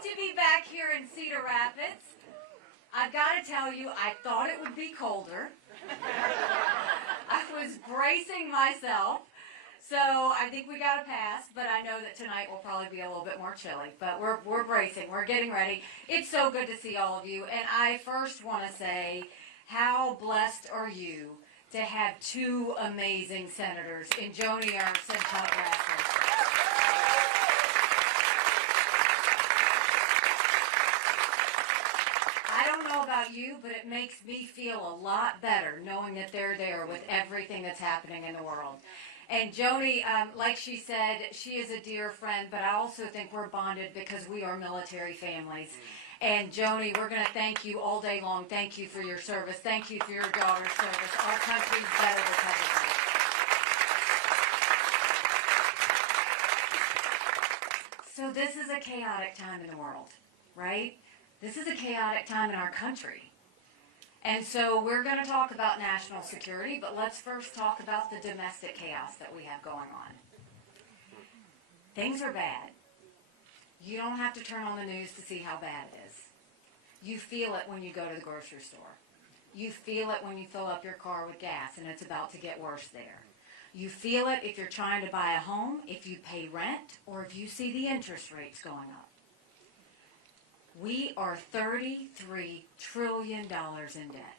great to be back here in Cedar Rapids. I've got to tell you, I thought it would be colder. I was bracing myself, so I think we got a pass, but I know that tonight will probably be a little bit more chilly, but we're bracing, we're getting ready. It's so good to see all of you, and I first want to say, how blessed are you to have two amazing senators in Joni Ernst and Chuck Grassley. I don't know about you, but it makes me feel a lot better knowing that they're there with everything that's happening in the world. And Joni, like she said, she is a dear friend, but I also think we're bonded because we are military families. And Joni, we're going to thank you all day long. Thank you for your service. Thank you for your daughter's service. Our country's better because of that. So this is a chaotic time in the world, right? This is a chaotic time in our country. And so we're going to talk about national security, but let's first talk about the domestic chaos that we have going on. Things are bad. You don't have to turn on the news to see how bad it is. You feel it when you go to the grocery store. You feel it when you fill up your car with gas and it's about to get worse there. You feel it if you're trying to buy a home, if you pay rent, or if you see the interest rates going up. We are $33 trillion in debt.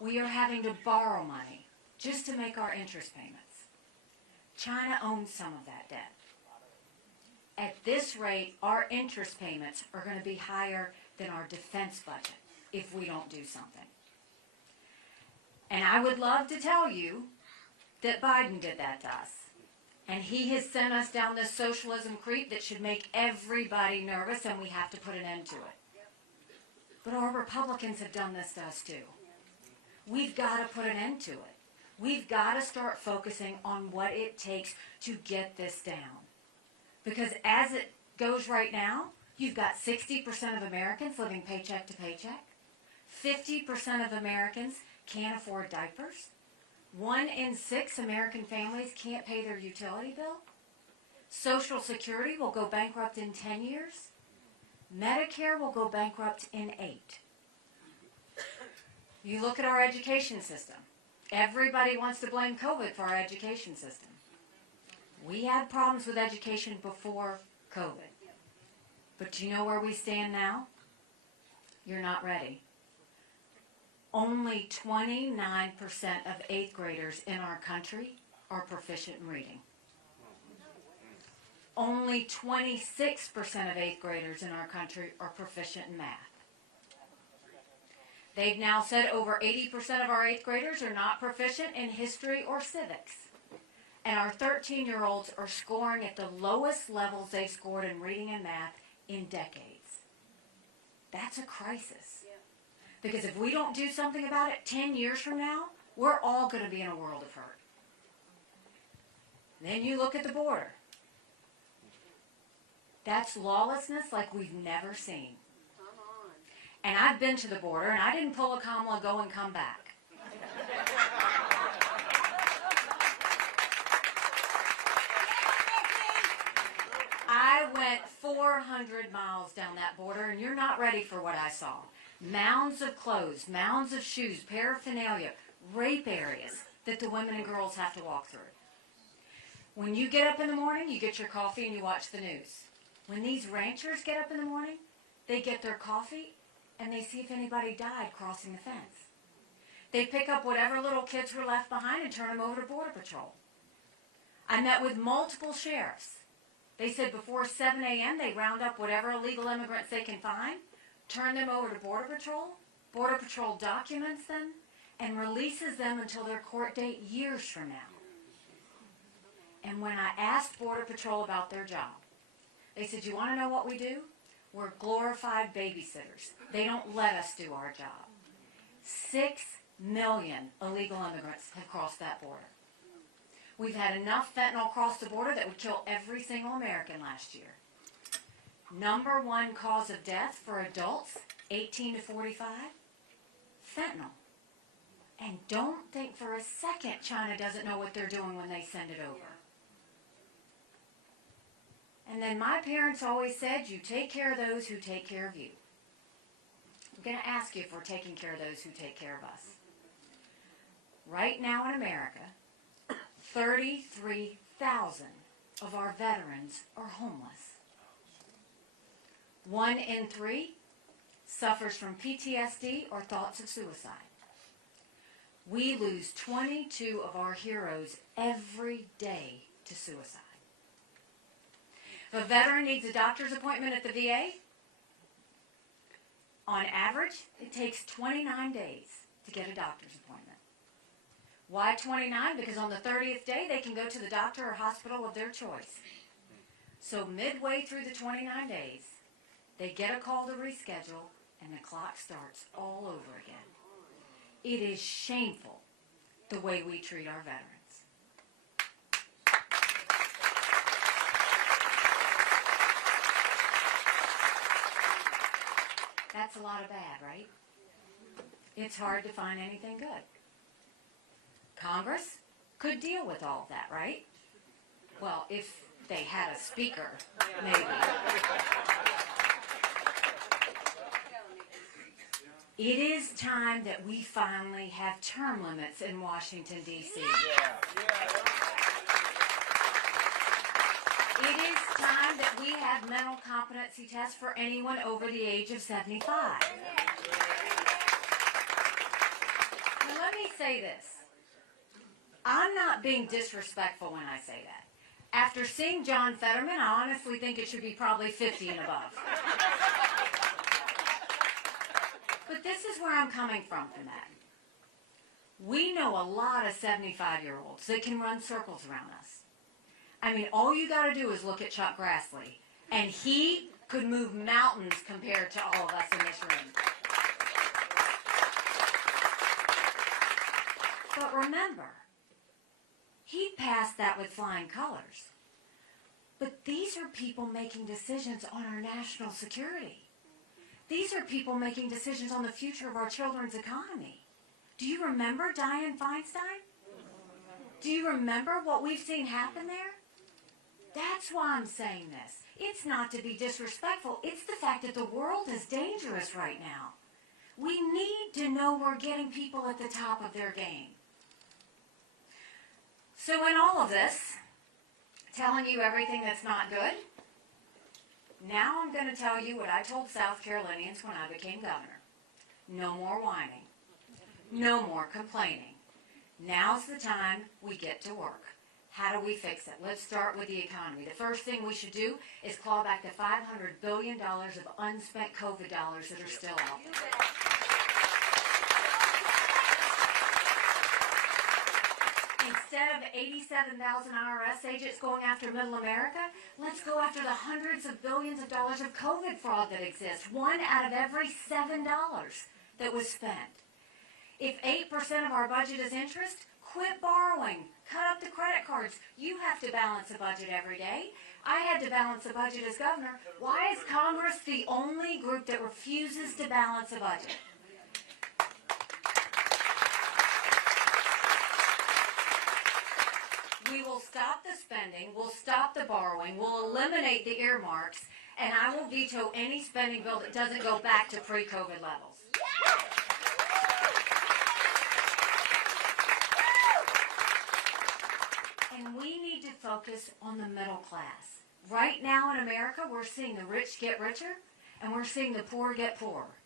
We are having to borrow money just to make our interest payments. China owns some of that debt. At this rate, our interest payments are going to be higher than our defense budget if we don't do something. And I would love to tell you that Biden did that to us. And he has sent us down this socialism creep that should make everybody nervous, and we have to put an end to it. But our Republicans have done this to us too. We've got to put an end to it. We've got to start focusing on what it takes to get this down. Because as it goes right now, you've got 60% of Americans living paycheck to paycheck. 50% of Americans can't afford diapers. 1 in 6 American families can't pay their utility bill. Social Security will go bankrupt in 10 years. Medicare will go bankrupt in 8. You look at our education system. Everybody wants to blame COVID for our education system. We had problems with education before COVID. But do you know where we stand now? You're not ready. Only 29% of 8th graders in our country are proficient in reading. Only 26% of 8th graders in our country are proficient in math. They've now said over 80% of our 8th graders are not proficient in history or civics. And our 13-year-olds are scoring at the lowest levels they've scored in reading and math in decades. That's a crisis. Because if we don't do something about it, 10 years from now, we're all going to be in a world of hurt. Then you look at the border. That's lawlessness like we've never seen. And I've been to the border, and I didn't pull a Kamala, go and come back. I went 400 miles down that border, and you're not ready for what I saw. Mounds of clothes, mounds of shoes, paraphernalia, rape areas that the women and girls have to walk through. When you get up in the morning, you get your coffee and you watch the news. When these ranchers get up in the morning, they get their coffee and they see if anybody died crossing the fence. They pick up whatever little kids were left behind and turn them over to Border Patrol. I met with multiple sheriffs. They said before 7 a.m. they round up whatever illegal immigrants they can find, turn them over to Border Patrol. Border Patrol documents them and releases them until their court date years from now. And when I asked Border Patrol about their job, they said, you want to know what we do? We're glorified babysitters. They don't let us do our job. 6 million illegal immigrants have crossed that border. We've had enough fentanyl cross the border that would kill every single American last year. Number 1 cause of death for adults, 18 to 45, fentanyl. And don't think for a second China doesn't know what they're doing when they send it over. And then my parents always said, you take care of those who take care of you. I'm going to ask you if we're taking care of those who take care of us. Right now in America, 33,000 of our veterans are homeless. 1 in 3 suffers from PTSD or thoughts of suicide. We lose 22 of our heroes every day to suicide. If a veteran needs a doctor's appointment at the VA, on average, it takes 29 days to get a doctor's appointment. Why 29? Because on the 30th day, they can go to the doctor or hospital of their choice. So midway through the 29 days, they get a call to reschedule, and the clock starts all over again. It is shameful the way we treat our veterans. That's a lot of bad, right? It's hard to find anything good. Congress could deal with all of that, right? Well, if they had a speaker, maybe. It is time that we finally have term limits in Washington, D.C. It is time that we have mental competency tests for anyone over the age of 75. Now let me say this. I'm not being disrespectful when I say that. After seeing John Fetterman, I honestly think it should be probably 50 and above. But this is where I'm coming from that. We know a lot of 75-year-olds that can run circles around us. I mean, all you got to do is look at Chuck Grassley, and he could move mountains compared to all of us in this room. But remember, he passed that with flying colors. But these are people making decisions on our national security. These are people making decisions on the future of our children's economy. Do you remember Dianne Feinstein? Do you remember what we've seen happen there? That's why I'm saying this. It's not to be disrespectful. It's the fact that the world is dangerous right now. We need to know we're getting people at the top of their game. So in all of this, telling you everything that's not good, now I'm going to tell you what I told South Carolinians when I became governor. No more whining. No more complaining. Now's the time we get to work. How do we fix it? Let's start with the economy. The first thing we should do is claw back the $500 billion of unspent COVID dollars that are still out there. Instead of 87,000 IRS agents going after Middle America, let's go after the hundreds of billions of dollars of COVID fraud that exists. 1 out of every $7 that was spent. If 8% of our budget is interest, quit borrowing. Cut up the credit cards. You have to balance a budget every day. I had to balance a budget as governor. Why is Congress the only group that refuses to balance a budget? We will stop the spending, we'll stop the borrowing, we'll eliminate the earmarks, and I will veto any spending bill that doesn't go back to pre-COVID levels. And we need to focus on the middle class. Right now in America, we're seeing the rich get richer, and we're seeing the poor get poorer.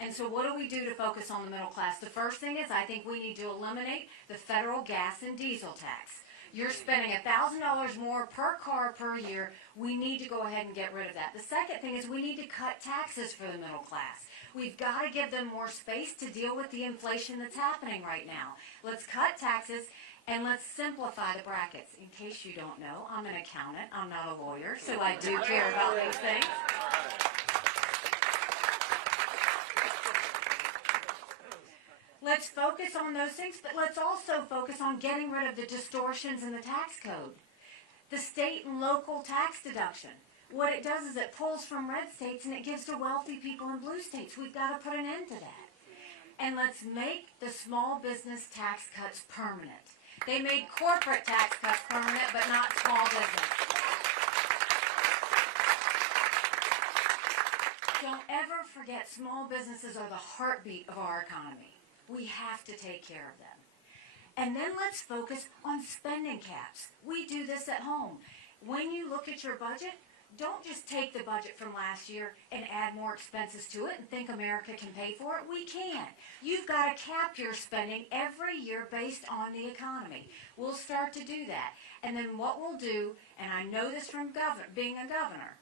And so what do we do to focus on the middle class? The first thing is I think we need to eliminate the federal gas and diesel tax. You're spending $1,000 more per car per year. We need to go ahead and get rid of that. The second thing is we need to cut taxes for the middle class. We've got to give them more space to deal with the inflation that's happening right now. Let's cut taxes and let's simplify the brackets. In case you don't know, I'm an accountant. I'm not a lawyer, so I do care about these things. Let's focus on those things, but let's also focus on getting rid of the distortions in the tax code. The state and local tax deduction. What it does is it pulls from red states and it gives to wealthy people in blue states. We've got to put an end to that. And let's make the small business tax cuts permanent. They made corporate tax cuts permanent, but not small business. Don't ever forget small businesses are the heartbeat of our economy. We have to take care of them. And then let's focus on spending caps. We do this at home. When you look at your budget, don't just take the budget from last year and add more expenses to it and think America can pay for it. We can't. You've got to cap your spending every year based on the economy. We'll start to do that. And then what we'll do, and I know this from being a governor,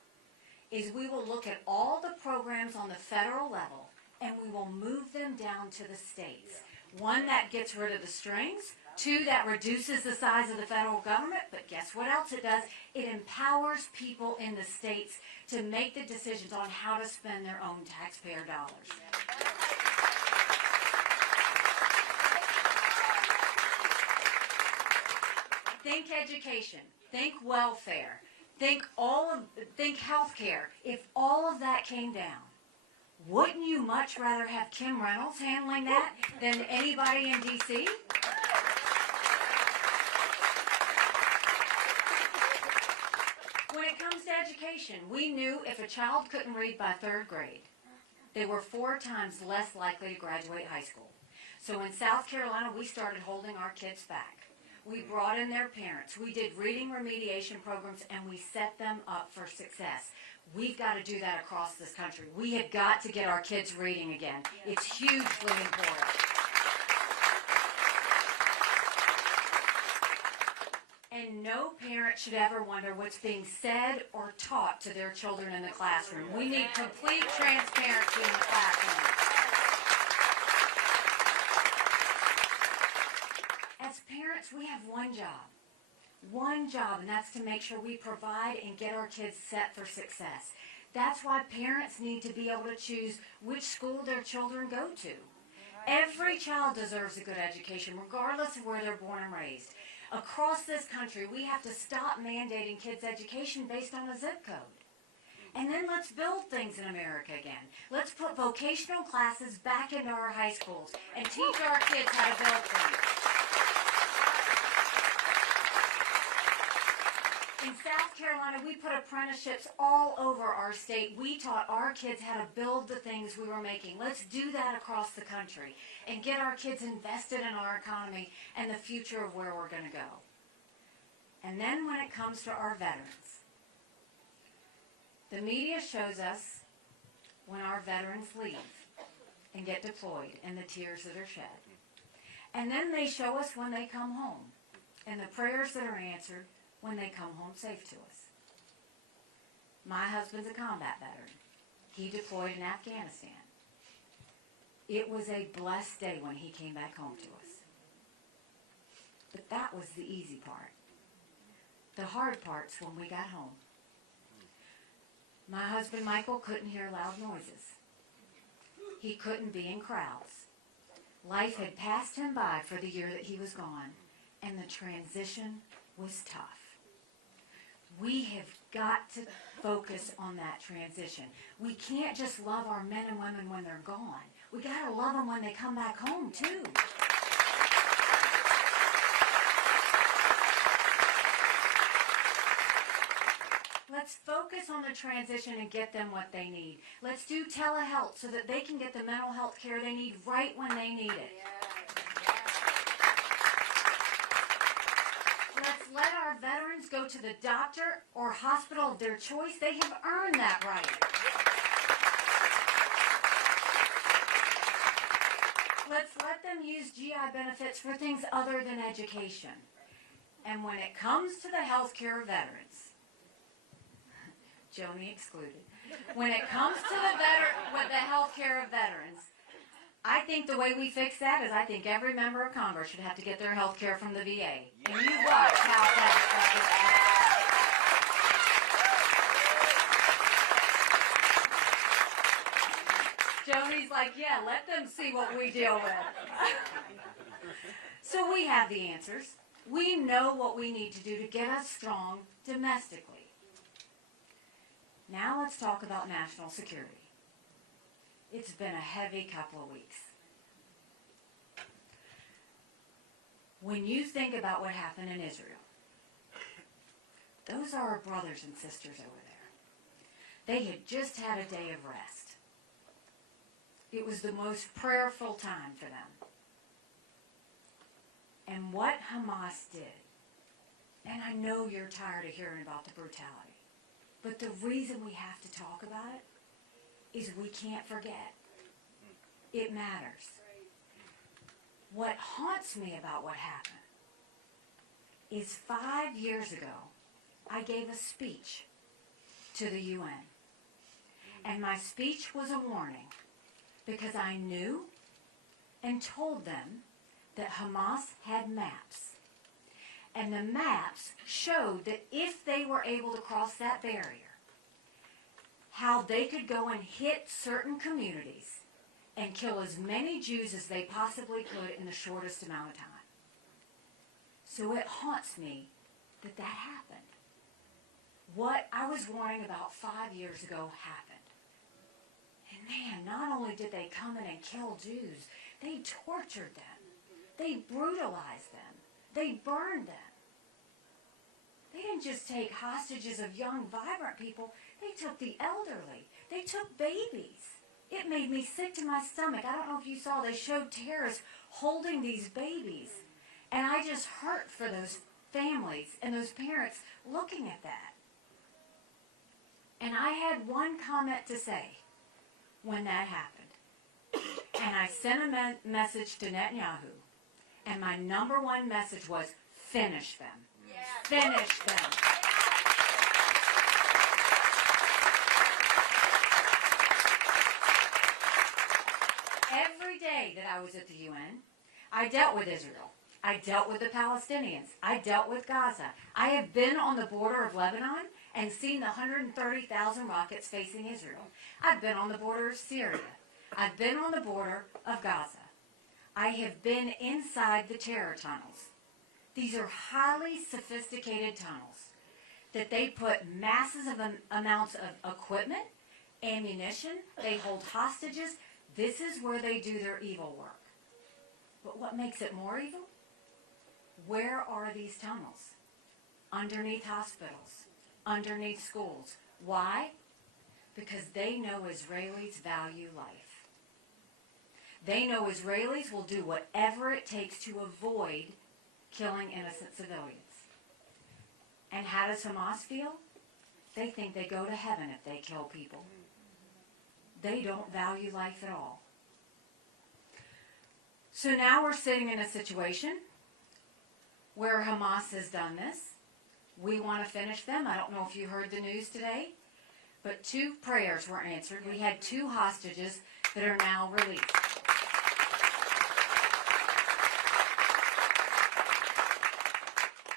is we will look at all the programs on the federal level and we will move them down to the states. One, that gets rid of the strings. Two, that reduces the size of the federal government. But guess what else it does? It empowers people in the states to make the decisions on how to spend their own taxpayer dollars. Think education. Think welfare. Think healthcare. If all of that came down, wouldn't you much rather have Kim Reynolds handling that than anybody in D.C.? When it comes to education, we knew if a child couldn't read by 3rd grade, they were 4 times less likely to graduate high school. So in South Carolina, we started holding our kids back. We brought in their parents. We did reading remediation programs, and we set them up for success. We've got to do that across this country. We have got to get our kids reading again. It's hugely important. And no parent should ever wonder what's being said or taught to their children in the classroom. We need complete transparency in the classroom. As parents, we have one job, and that's to make sure we provide and get our kids set for success. That's why parents need to be able to choose which school their children go to. Every child deserves a good education, regardless of where they're born and raised. Across this country, we have to stop mandating kids' education based on a zip code. And then let's build things in America again. Let's put vocational classes back into our high schools and teach our kids how to build things. In South Carolina, we put apprenticeships all over our state. We taught our kids how to build the things we were making. Let's do that across the country and get our kids invested in our economy and the future of where we're going to go. And then when it comes to our veterans, the media shows us when our veterans leave and get deployed and the tears that are shed. And then they show us when they come home and the prayers that are answered when they come home safe to us. My husband's a combat veteran. He deployed in Afghanistan. It was a blessed day when he came back home to us. But that was the easy part. The hard part's when we got home. My husband Michael couldn't hear loud noises. He couldn't be in crowds. Life had passed him by for the year that he was gone, and the transition was tough. We have got to focus on that transition. We can't just love our men and women when they're gone. We got to love them when they come back home, too. Let's focus on the transition and get them what they need. Let's do telehealth so that they can get the mental health care they need right when they need it. Let's let our veterans go to the doctor or hospital of their choice. They have earned that right. Let's let them use GI benefits for things other than education. And when it comes to the health care of veterans, Joni excluded, when it comes to the health care of veterans, I think the way we fix that is I think every member of Congress should have to get their health care from the VA. And you watch how fast that is. Joni's like, yeah, let them see what we deal with. So we have the answers. We know what we need to do to get us strong domestically. Now let's talk about national security. It's been a heavy couple of weeks. When you think about what happened in Israel, those are our brothers and sisters over there. They had just had a day of rest. It was the most prayerful time for them. And what Hamas did, and I know you're tired of hearing about the brutality, but the reason we have to talk about it is we can't forget. It matters. What haunts me about what happened is 5 years ago, I gave a speech to the UN. And my speech was a warning because I knew and told them that Hamas had maps. And the maps showed that if they were able to cross that barrier, how they could go and hit certain communities and kill as many Jews as they possibly could in the shortest amount of time. So it haunts me that that happened. What I was warning about 5 years ago happened. And man, not only did they come in and kill Jews, they tortured them. They brutalized them. They burned them. They didn't just take hostages of young, vibrant people. They took the elderly. They took babies. It made me sick to my stomach. I don't know if you saw, they showed terrorists holding these babies. And I just hurt for those families and those parents looking at that. And I had one comment to say when that happened. And I sent a message to Netanyahu. And my number one message was, finish them. Yes. Finish them. Every day that I was at the UN, I dealt with Israel. I dealt with the Palestinians. I dealt with Gaza. I have been on the border of Lebanon and seen the 130,000 rockets facing Israel. I've been on the border of Syria. I've been on the border of Gaza. I have been inside the terror tunnels. These are highly sophisticated tunnels that they put massive amounts of equipment, ammunition, they hold hostages. This is where they do their evil work. But what makes it more evil? Where are these tunnels? Underneath hospitals, underneath schools. Why? Because they know Israelis value life. They know Israelis will do whatever it takes to avoid killing innocent civilians. And how does Hamas feel? They think they go to heaven if they kill people. They don't value life at all. So now we're sitting in a situation where Hamas has done this. We want to finish them. I don't know if you heard the news today, but 2 prayers were answered. We had 2 hostages that are now released.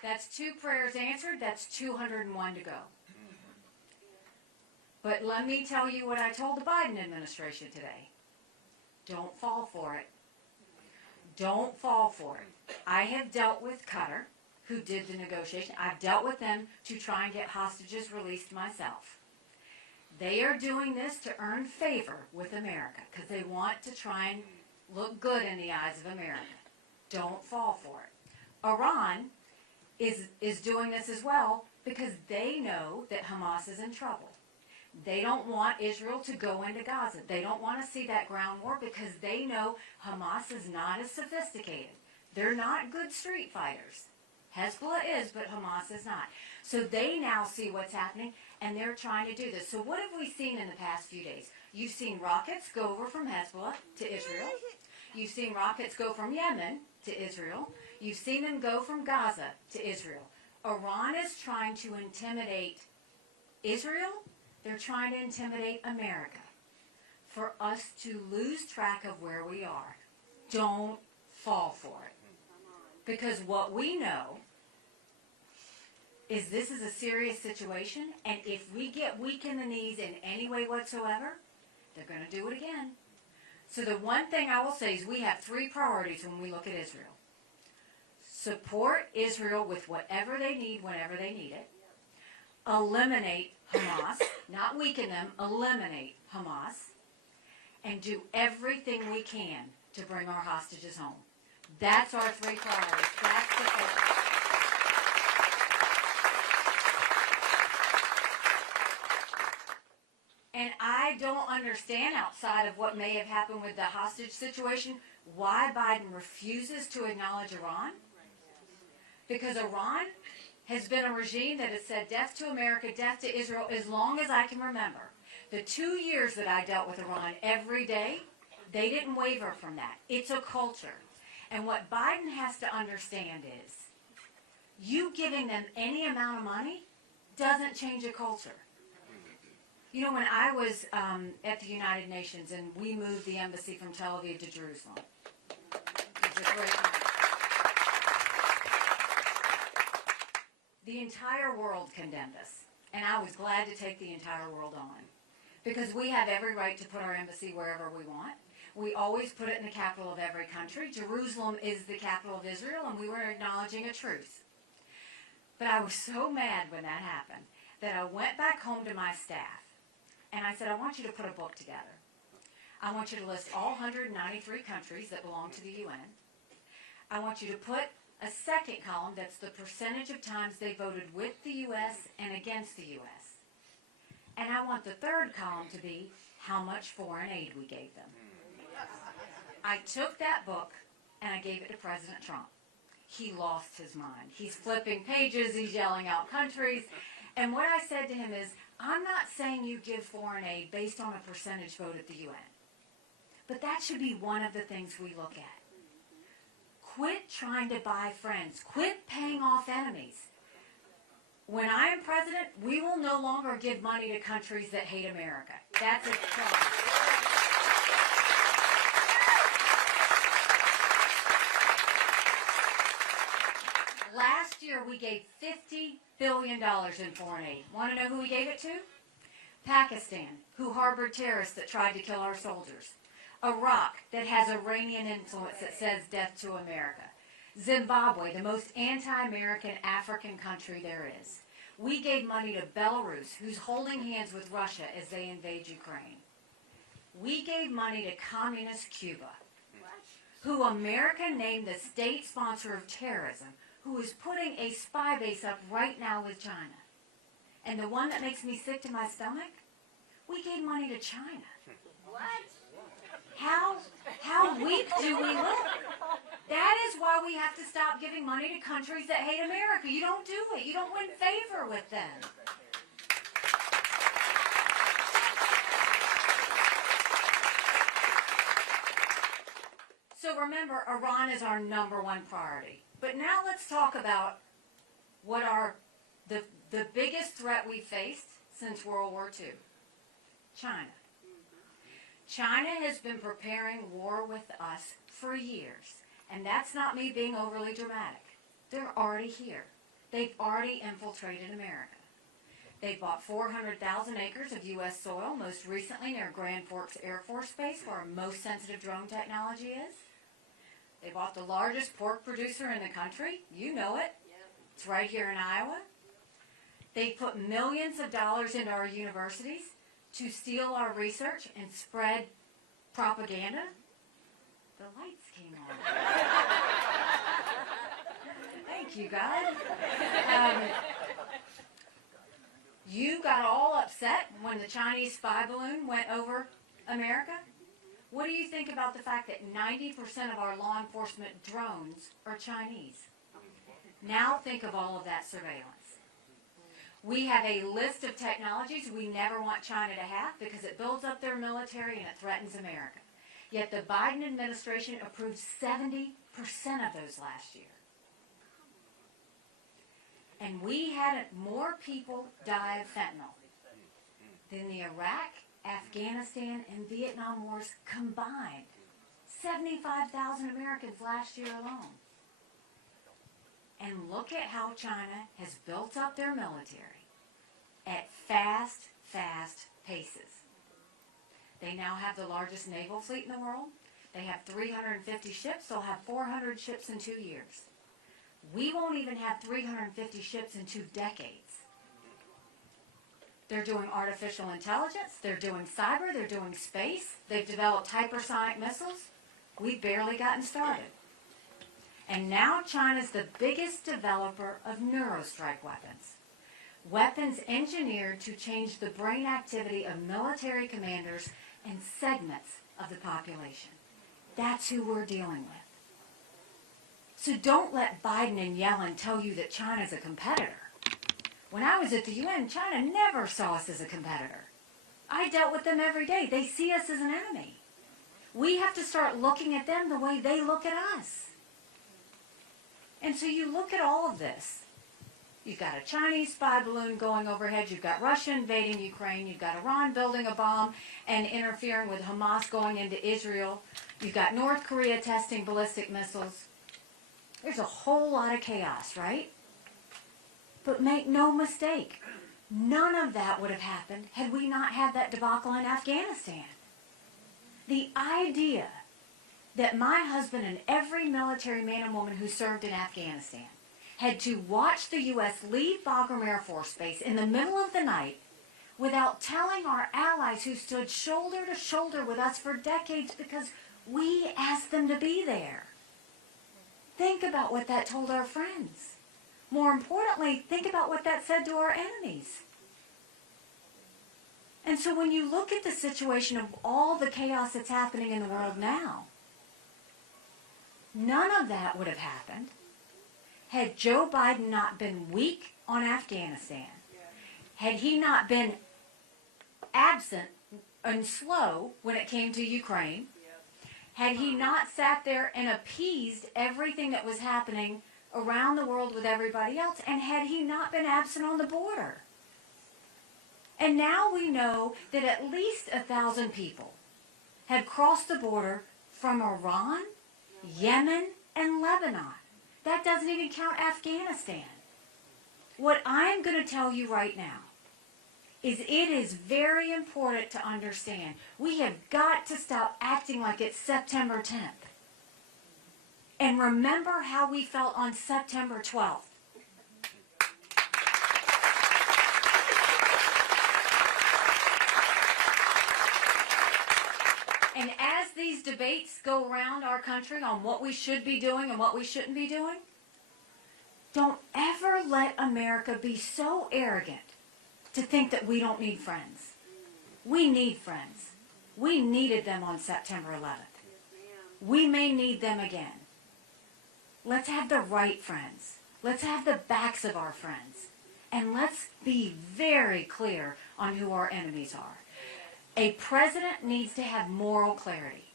That's 2 prayers answered. That's 201 to go. But let me tell you what I told the Biden administration today. Don't fall for it. Don't fall for it. I have dealt with Qatar, who did the negotiation. I've dealt with them to try and get hostages released myself. They are doing this to earn favor with America because they want to try and look good in the eyes of America. Don't fall for it. Iran is doing this as well because they know that Hamas is in trouble. They don't want Israel to go into Gaza. They don't want to see that ground war because they know Hamas is not as sophisticated. They're not good street fighters. Hezbollah is, but Hamas is not. So they now see what's happening, and they're trying to do this. So what have we seen in the past few days? You've seen rockets go over from Hezbollah to Israel. You've seen rockets go from Yemen to Israel. You've seen them go from Gaza to Israel. Iran is trying to intimidate Israel. They're trying to intimidate America for us to lose track of where we are. Don't fall for it. Because what we know is this is a serious situation, and if we get weak in the knees in any way whatsoever, they're going to do it again. So the one thing I will say is we have 3 priorities when we look at Israel. Support Israel with whatever they need whenever they need it. Eliminate Hamas, not weaken them, eliminate Hamas, and do everything we can to bring our hostages home. That's our 3 priorities. That's the focus. And I don't understand, outside of what may have happened with the hostage situation, why Biden refuses to acknowledge Iran. Because Iran has been a regime that has said death to America, death to Israel, as long as I can remember. The 2 years that I dealt with Iran every day, they didn't waver from that. It's a culture. And what Biden has to understand is, you giving them any amount of money doesn't change a culture. You know, when I was at the United Nations and we moved the embassy from Tel Aviv to Jerusalem, it was a great move. The entire world condemned us, and I was glad to take the entire world on, because we have every right to put our embassy wherever we want. We always put it in the capital of every country. Jerusalem is the capital of Israel, and we were acknowledging a truth. But I was so mad when that happened that I went back home to my staff, and I said, I want you to put a book together. I want you to list all 193 countries that belong to the UN. I want you to put a second column that's the percentage of times they voted with the U.S. and against the U.S. And I want the third column to be how much foreign aid we gave them. I took that book and I gave it to President Trump. He lost his mind. He's flipping pages, he's yelling out countries. And what I said to him is, I'm not saying you give foreign aid based on a percentage vote at the UN. But that should be one of the things we look at. Quit trying to buy friends. Quit paying off enemies. When I am president, we will no longer give money to countries that hate America. That's a problem. Last year, we gave $50 billion in foreign aid. Want to know who we gave it to? Pakistan, who harbored terrorists that tried to kill our soldiers. Iraq, that has Iranian influence that says death to America. Zimbabwe, the most anti-American African country there is. We gave money to Belarus, who's holding hands with Russia as they invade Ukraine. We gave money to communist Cuba, who America named the state sponsor of terrorism, who is putting a spy base up right now with China. And the one that makes me sick to my stomach, we gave money to China. What? How weak do we look? That is why we have to stop giving money to countries that hate America. You don't do it. You don't win favor with them. So remember, Iran is our #1 priority. But now let's talk about what are the biggest threat we faced since World War II. China. China has been preparing war with us for years. And that's not me being overly dramatic. They're already here. They've already infiltrated America. They bought 400,000 acres of U.S. soil, most recently near Grand Forks Air Force Base, where our most sensitive drone technology is. They bought the largest pork producer in the country. You know it. It's right here in Iowa. They put millions of dollars into our universities to steal our research and spread propaganda. The lights came on. Thank you, God. You got all upset when the Chinese spy balloon went over America. What do you think about the fact that 90% of our law enforcement drones are Chinese? Now think of all of that surveillance. We have a list of technologies we never want China to have because it builds up their military and it threatens America. Yet the Biden administration approved 70% of those last year. And we had more people die of fentanyl than the Iraq, Afghanistan, and Vietnam wars combined. 75,000 Americans last year alone. And look at how China has built up their military at fast paces. They now have the largest naval fleet in the world. They have 350 ships. They'll have 400 ships in 2 years. We won't even have 350 ships in 2 decades. They're doing artificial intelligence. They're doing cyber. They're doing space. They've developed hypersonic missiles. We've barely gotten started. And now China's the biggest developer of neurostrike weapons. weapons engineered to change the brain activity of military commanders and segments of the population. That's who we're dealing with. So don't let Biden and Yellen tell you that China's a competitor. When I was at the UN, China never saw us as a competitor. I dealt with them every day. They see us as an enemy. We have to start looking at them the way they look at us. And so you look at all of this. You've got a Chinese spy balloon going overhead. You've got Russia invading Ukraine. You've got Iran building a bomb and interfering with Hamas going into Israel. You've got North Korea testing ballistic missiles. There's a whole lot of chaos, right? But make no mistake, none of that would have happened had we not had that debacle in Afghanistan. The idea that my husband and every military man and woman who served in Afghanistan had to watch the U.S. leave Bagram Air Force Base in the middle of the night without telling our allies who stood shoulder to shoulder with us for decades because we asked them to be there. Think about what that told our friends. More importantly, think about what that said to our enemies. And so when you look at the situation of all the chaos that's happening in the world now, none of that would have happened had Joe Biden not been weak on Afghanistan, had he not been absent and slow when it came to Ukraine, had he not sat there and appeased everything that was happening around the world with everybody else, and had he not been absent on the border. And now we know that at least 1,000 people had crossed the border from Iran, Yemen, and Lebanon. That doesn't even count Afghanistan. What I'm going to tell you right now is it is very important to understand we have got to stop acting like it's September 10th. And remember how we felt on September 12th. And as these debates go around our country on what we should be doing and what we shouldn't be doing, don't ever let America be so arrogant to think that we don't need friends. We need friends. We needed them on September 11th. We may need them again. Let's have the right friends. Let's have the backs of our friends. And let's be very clear on who our enemies are. A president needs to have moral clarity.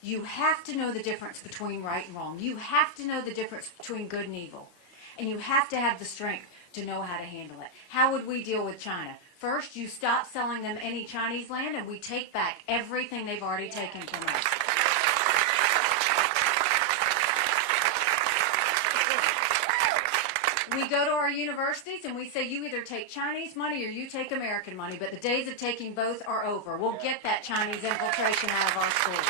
You have to know the difference between right and wrong. You have to know the difference between good and evil. And you have to have the strength to know how to handle it. How would we deal with China? First, you stop selling them any Chinese land and we take back everything they've already taken from us. We go to our universities and we say, you either take Chinese money or you take American money, but the days of taking both are over. We'll get that Chinese infiltration out of our schools.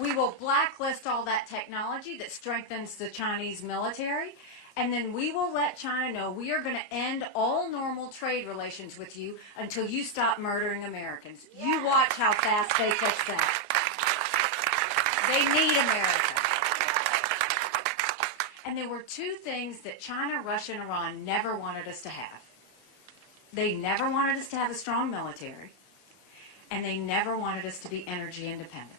We will blacklist all that technology that strengthens the Chinese military, and then we will let China know we are going to end all normal trade relations with you until you stop murdering Americans. You watch how fast they fix that. They need America. And there were two things that China, Russia, and Iran never wanted us to have. They never wanted us to have a strong military, and they never wanted us to be energy independent.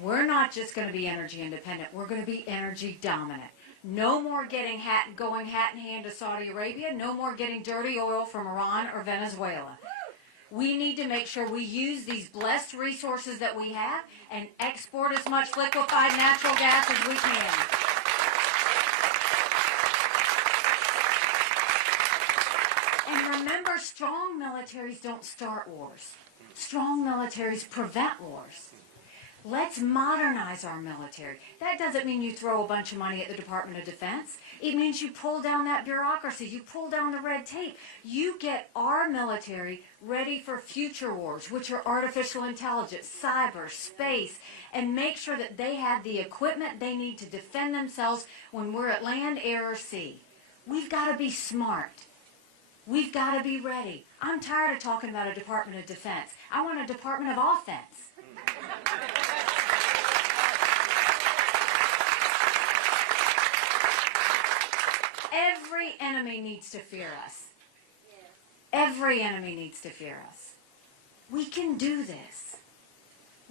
We're not just going to be energy independent. We're going to be energy dominant. No more going hat in hand to Saudi Arabia. No more getting dirty oil from Iran or Venezuela. We need to make sure we use these blessed resources that we have and export as much liquefied natural gas as we can. Remember, strong militaries don't start wars. Strong militaries prevent wars. Let's modernize our military. That doesn't mean you throw a bunch of money at the Department of Defense. It means you pull down that bureaucracy. You pull down the red tape. You get our military ready for future wars, which are artificial intelligence, cyber, space, and make sure that they have the equipment they need to defend themselves when we're at land, air, or sea. We've got to be smart. We've got to be ready. I'm tired of talking about a Department of Defense. I want a Department of Offense. Every enemy needs to fear us. Every enemy needs to fear us. We can do this.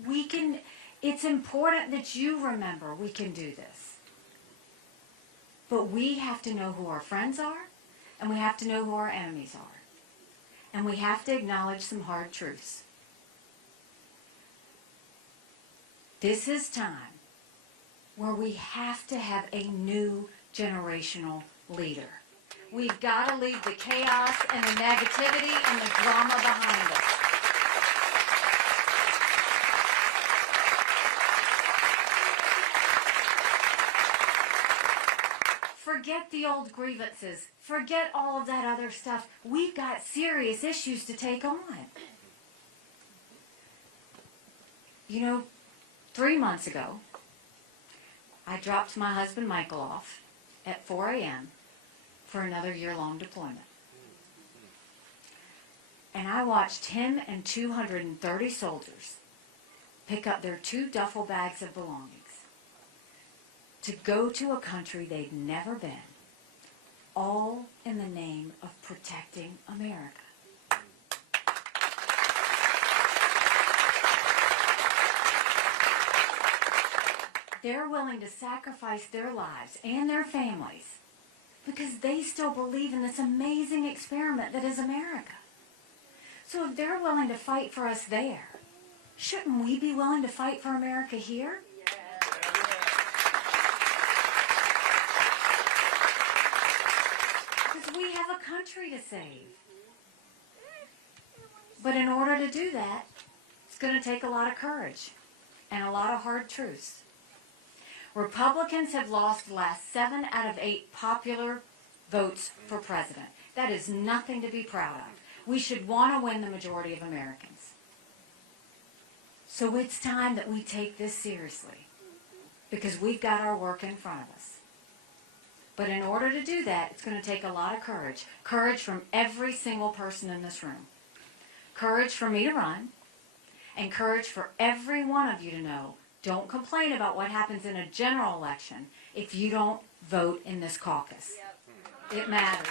We can. It's important that you remember we can do this. But we have to know who our friends are, and we have to know who our enemies are. And we have to acknowledge some hard truths. This is time where we have to have a new generational leader. We've got to leave the chaos and the negativity and the drama behind us. Forget the old grievances. Forget all of that other stuff. We've got serious issues to take on. You know, 3 months ago, I dropped my husband Michael off at 4 a.m. for another year-long deployment. And I watched him and 230 soldiers pick up their 2 duffel bags of belongings to go to a country they'd never been, all in the name of protecting America. They're willing to sacrifice their lives and their families because they still believe in this amazing experiment that is America. So if they're willing to fight for us there, shouldn't we be willing to fight for America here? Because we have a country to save. But in order to do that, it's going to take a lot of courage and a lot of hard truths. Republicans have lost the last 7 out of 8 popular votes for president. That is nothing to be proud of. We should want to win the majority of Americans. So it's time that we take this seriously because we've got our work in front of us. But in order to do that, it's going to take a lot of courage. Courage from every single person in this room. Courage for me to run, and courage for every one of you to know, don't complain about what happens in a general election if you don't vote in this caucus. It matters.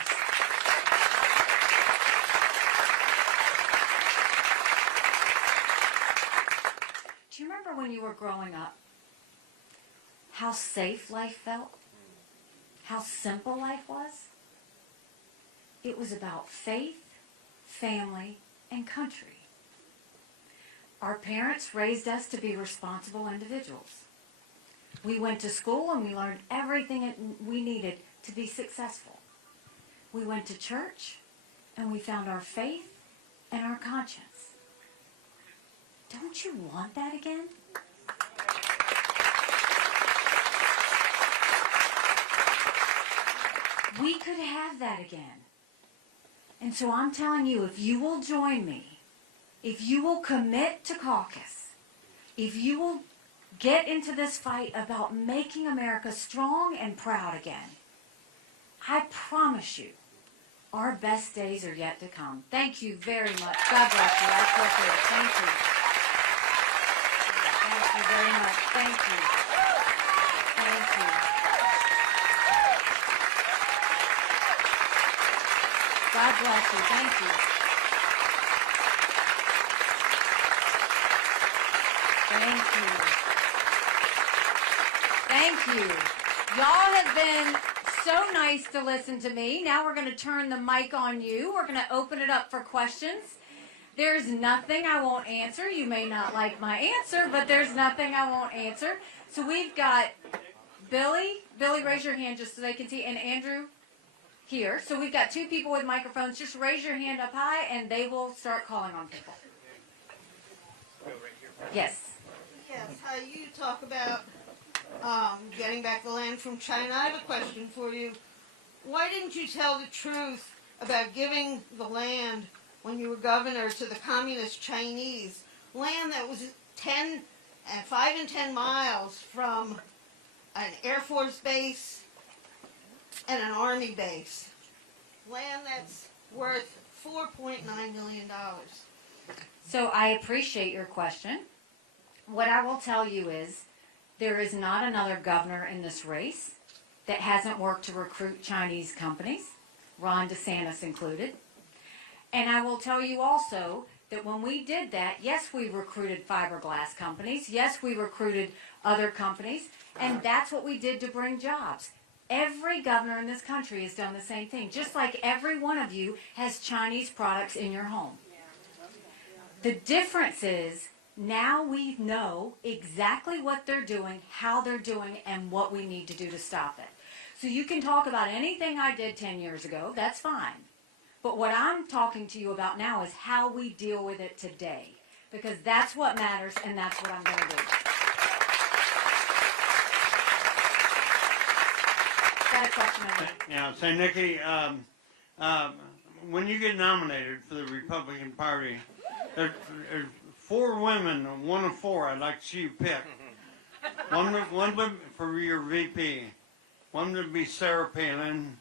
Do you remember when you were growing up, how safe life felt? How simple life was? It was about faith, family, and country. Our parents raised us to be responsible individuals. We went to school and we learned everything we needed to be successful. We went to church and we found our faith and our conscience. Don't you want that again? We could have that again. And so I'm telling you, if you will join me, if you will commit to caucus, if you will get into this fight about making America strong and proud again, I promise you, our best days are yet to come. Thank you very much. God bless you. I appreciate it. Thank you. Thank you very much. Thank you. Thank you. God bless you. Thank you. Thank you. Thank you. Y'all have been so nice to listen to me. Now we're going to turn the mic on you. We're going to open it up for questions. There's nothing I won't answer. You may not like my answer, but there's nothing I won't answer. So we've got Billy. Billy, raise your hand just so they can see. And Andrew here. So we've got 2 people with microphones. Just raise your hand up high and they will start calling on people. Yes. Yes, how you talk about getting back the land from China. I have a question for you. Why didn't you tell the truth about giving the land when you were governor to the communist Chinese? Land that was 5 and 10 miles from an Air Force base and an Army base. Land that's worth $4.9 million. So I appreciate your question. What I will tell you is there is not another governor in this race that hasn't worked to recruit Chinese companies, Ron DeSantis included. And I will tell you also that when we did that, yes, we recruited fiberglass companies. Yes, we recruited other companies. And that's what we did to bring jobs. Every governor in this country has done the same thing, just like every one of you has Chinese products in your home. The difference is now we know exactly what they're doing, how they're doing, and what we need to do to stop it. So you can talk about anything I did 10 years ago, that's fine. But what I'm talking to you about now is how we deal with it today, because that's what matters, and that's what I'm going to do. Got a question over there. Yeah, say, Nikki, when you get nominated for the Republican Party, there's 4 women, one of 4 I'd like to see you pick. One would for your VP. One would be Sarah Palin.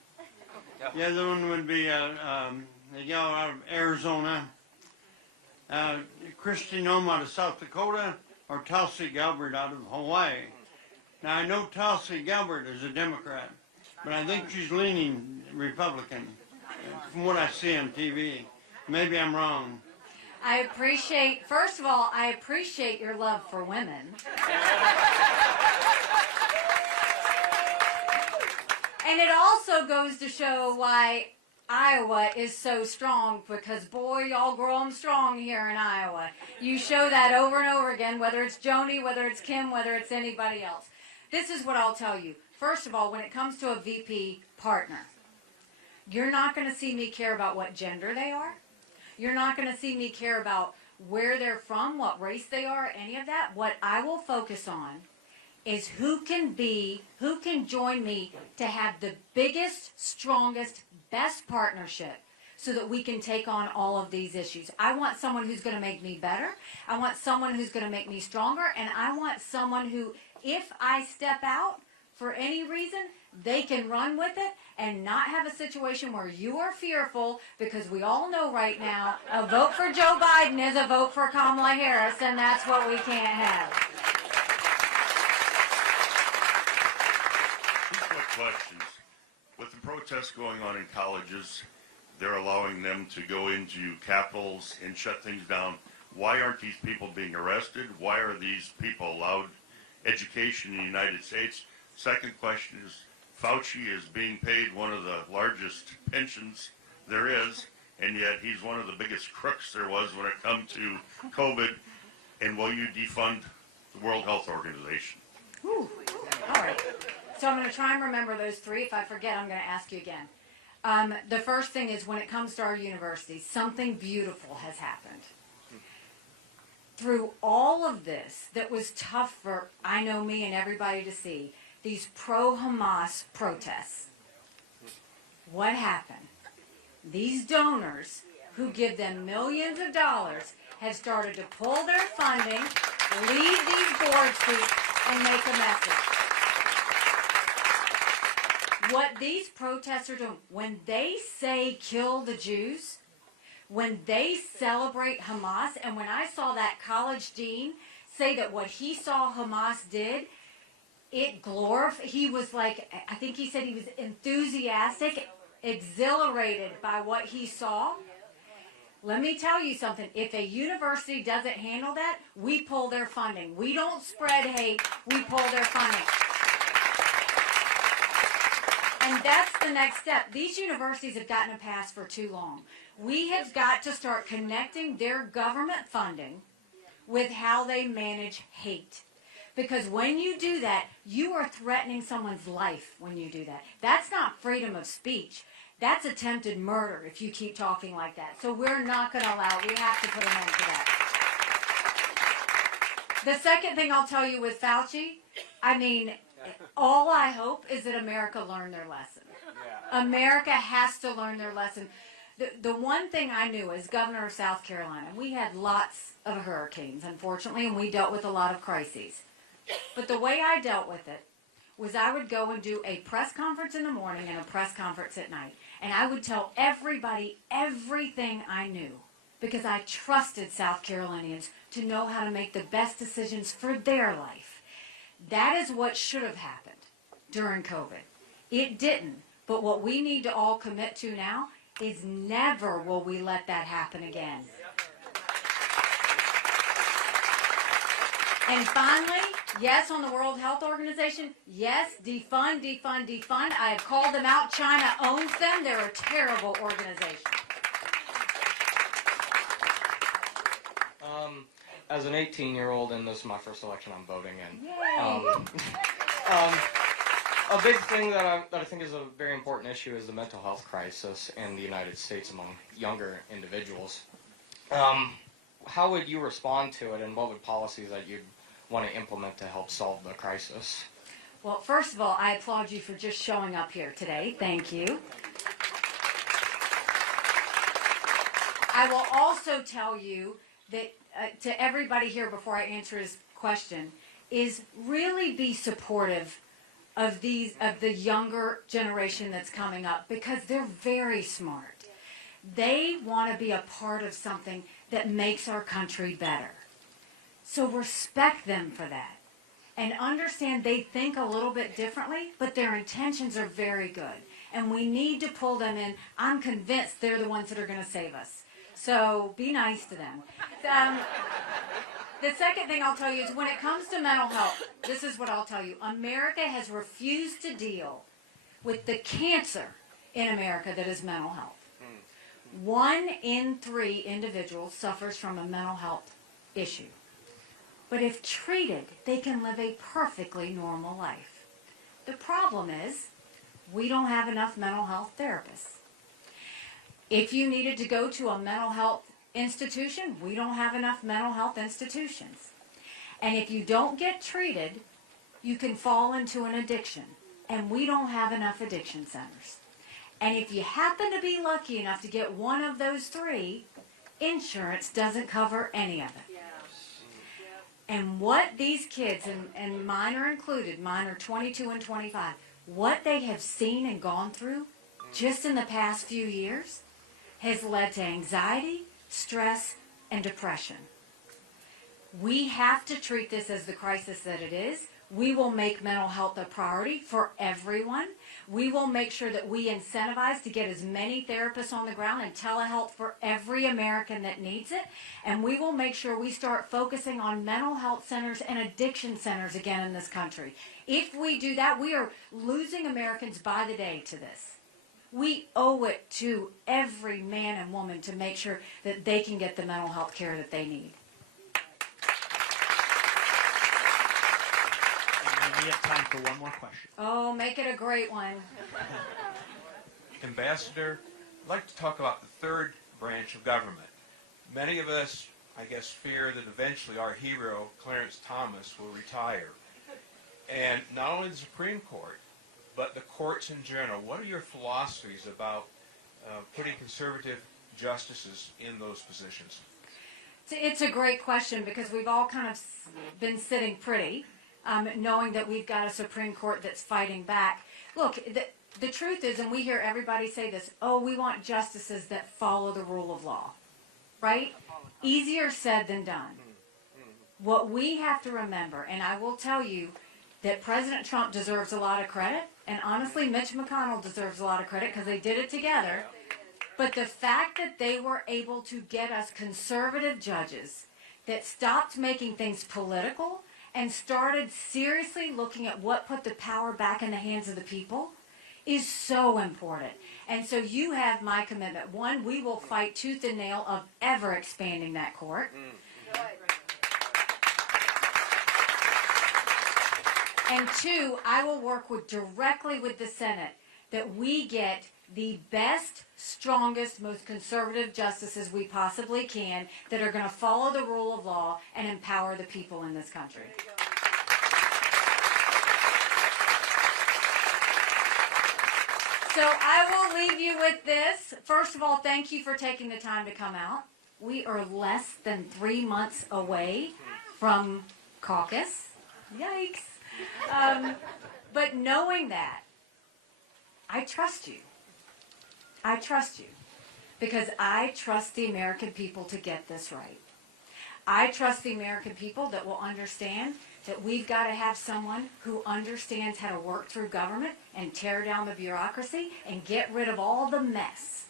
The other one would be the gal out of Arizona. Kristi Noem out of South Dakota, or Tulsi Gabbard out of Hawaii. Now, I know Tulsi Gabbard is a Democrat, but I think she's leaning Republican, from what I see on TV. Maybe I'm wrong. I appreciate, first of all, I appreciate your love for women. And it also goes to show why Iowa is so strong, because boy, y'all grow them strong here in Iowa. You show that over and over again, whether it's Joni, whether it's Kim, whether it's anybody else. This is what I'll tell you. First of all, when it comes to a VP partner, you're not going to see me care about what gender they are. You're not going to see me care about where they're from, what race they are, any of that. What I will focus on is who can join me to have the biggest, strongest, best partnership so that we can take on all of these issues. I want someone who's going to make me better. I want someone who's going to make me stronger. And I want someone who, if I step out for any reason, they can run with it and not have a situation where you are fearful, because we all know right now a vote for Joe Biden is a vote for Kamala Harris, and that's what we can't have. Two quick questions. With the protests going on in colleges, they're allowing them to go into capitals and shut things down. Why aren't these people being arrested? Why are these people allowed education in the United States? Second question is, Fauci is being paid one of the largest pensions there is, and yet he's one of the biggest crooks there was when it comes to COVID. And will you defund the World Health Organization? All right. So I'm going to try and remember those 3. If I forget, I'm going to ask you again. The first thing is, when it comes to our universities, something beautiful has happened. Through all of this that was tough for, I know, me and everybody to see, these pro-Hamas protests. What happened? These donors who give them millions of dollars have started to pull their funding, leave these board seats, and make a message. What these protests are doing, when they say kill the Jews, when they celebrate Hamas, and when I saw that college dean say that what he saw Hamas did, it glorified, he was like, I think he said he was enthusiastic, exhilarated by what he saw. Let me tell you something. If a university doesn't handle that, we pull their funding. We don't spread hate, we pull their funding. And that's the next step. These universities have gotten a pass for too long. We have got to start connecting their government funding with how they manage hate. Because when you do that, you are threatening someone's life when you do that. That's not freedom of speech. That's attempted murder if you keep talking like that. So we're not going to allow it. We have to put an end to that. The second thing I'll tell you with Fauci, I mean, all I hope is that America learn their lesson. America has to learn their lesson. The one thing I knew as governor of South Carolina, we had lots of hurricanes, unfortunately, and we dealt with a lot of crises. But the way I dealt with it was I would go and do a press conference in the morning and a press conference at night. And I would tell everybody everything I knew, because I trusted South Carolinians to know how to make the best decisions for their life. That is what should have happened during COVID. It didn't. But what we need to all commit to now is never will we let that happen again. And finally, yes, on the World Health Organization, yes, defund, defund, defund. I have called them out. China owns them. They're a terrible organization. As an 18-year-old, and this is my first election I'm voting in, Yay. a big thing that I think is a very important issue is the mental health crisis in the United States among younger individuals. How would you respond to it, and what would policies that you'd want to implement to help solve the crisis? Well, first of all, I applaud you for just showing up here today. Thank you. I will also tell you that to everybody here before I answer his question is really be supportive of the younger generation that's coming up, because they're very smart. They want to be a part of something that makes our country better. So respect them for that. And understand they think a little bit differently, but their intentions are very good. And we need to pull them in. I'm convinced they're the ones that are going to save us. So be nice to them. The second thing I'll tell you is when it comes to mental health, this is what I'll tell you. America has refused to deal with the cancer in America that is mental health. 1 in 3 individuals suffers from a mental health issue. But if treated, they can live a perfectly normal life. The problem is we don't have enough mental health therapists. If you needed to go to a mental health institution, we don't have enough mental health institutions. And if you don't get treated, you can fall into an addiction. And we don't have enough addiction centers. And if you happen to be lucky enough to get one of those 3, insurance doesn't cover any of it. And what these kids, and mine are included, mine are 22 and 25, what they have seen and gone through just in the past few years has led to anxiety, stress, and depression. We have to treat this as the crisis that it is. We will make mental health a priority for everyone. We will make sure that we incentivize to get as many therapists on the ground and telehealth for every American that needs it. And we will make sure we start focusing on mental health centers and addiction centers again in this country. If we do that, we are losing Americans by the day to this. We owe it to every man and woman to make sure that they can get the mental health care that they need. We have time for one more question. Oh, make it a great one. Ambassador, I'd like to talk about the third branch of government. Many of us, I guess, fear that eventually our hero, Clarence Thomas, will retire. And not only the Supreme Court, but the courts in general. What are your philosophies about putting conservative justices in those positions? It's a great question because we've all kind of been sitting pretty, knowing that we've got a Supreme Court that's fighting back. Look, the truth is, and we hear everybody say this, oh, we want justices that follow the rule of law, right? Easier said than done. What we have to remember, and I will tell you that President Trump deserves a lot of credit, and honestly, Mitch McConnell deserves a lot of credit because they did it together. But the fact that they were able to get us conservative judges that stopped making things political and started seriously looking at what put the power back in the hands of the people is so important. And so you have my commitment. 1, we will fight tooth and nail of ever expanding that court. And 2, I will work directly with the Senate that we get the best, strongest, most conservative justices we possibly can that are going to follow the rule of law and empower the people in this country. So I will leave you with this. First of all, thank you for taking the time to come out. We are less than 3 months away from caucus. Yikes. But knowing that, I trust you. I trust you because I trust the American people to get this right. I trust the American people that will understand that we've got to have someone who understands how to work through government and tear down the bureaucracy and get rid of all the mess.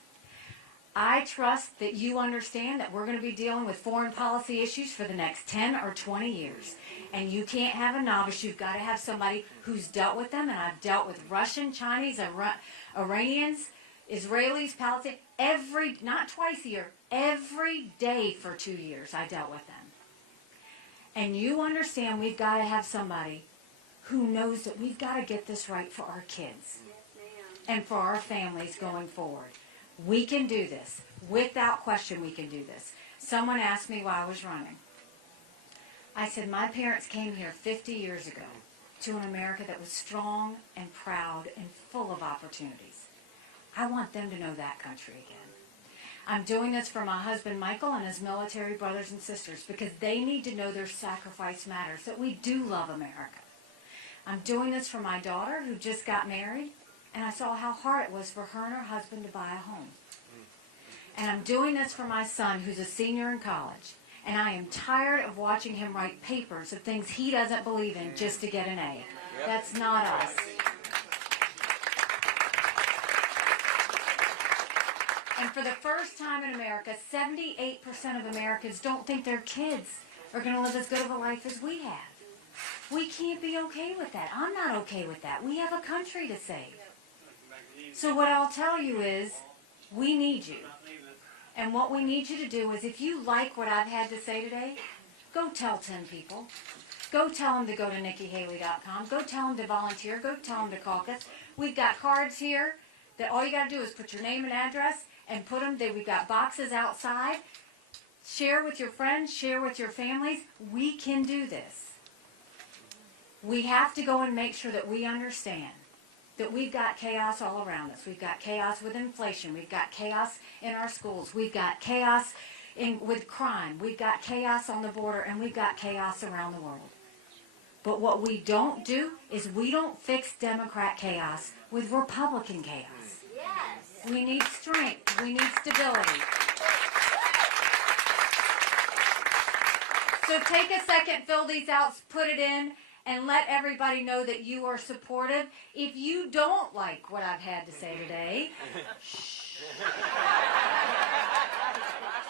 I trust that you understand that we're going to be dealing with foreign policy issues for the next 10 or 20 years. And you can't have a novice. You've got to have somebody who's dealt with them. And I've dealt with Russian, Chinese, Iranians, Israelis, Palestinians, not twice a year, every day for 2 years I dealt with them. And you understand we've got to have somebody who knows that we've got to get this right for our kids and for our families going forward. We can do this. Without question, we can do this. Someone asked me why I was running. I said, my parents came here 50 years ago to an America that was strong and proud and full of opportunities. I want them to know that country again. I'm doing this for my husband, Michael, and his military brothers and sisters because they need to know their sacrifice matters, that we do love America. I'm doing this for my daughter who just got married, and I saw how hard it was for her and her husband to buy a home. And I'm doing this for my son who's a senior in college, and I am tired of watching him write papers of things he doesn't believe in just to get an A. That's not us. And for the first time in America, 78% of Americans don't think their kids are going to live as good of a life as we have. We can't be okay with that. I'm not okay with that. We have a country to save. So what I'll tell you is, we need you. And what we need you to do is, if you like what I've had to say today, go tell 10 people. Go tell them to go to NikkiHaley.com. Go tell them to volunteer. Go tell them to caucus. We've got cards here that all you got to do is put your name and address and put them there. We've got boxes outside. Share with your friends. Share with your families. We can do this. We have to go and make sure that we understand that we've got chaos all around us. We've got chaos with inflation. We've got chaos in our schools. We've got chaos with crime. We've got chaos on the border, and we've got chaos around the world. But what we don't do is we don't fix Democrat chaos with Republican chaos. Yes. We need strength. We need stability. So take a second, fill these out, put it in, and let everybody know that you are supportive. If you don't like what I've had to say today,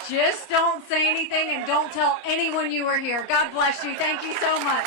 just don't say anything and don't tell anyone you were here. God bless you. Thank you so much.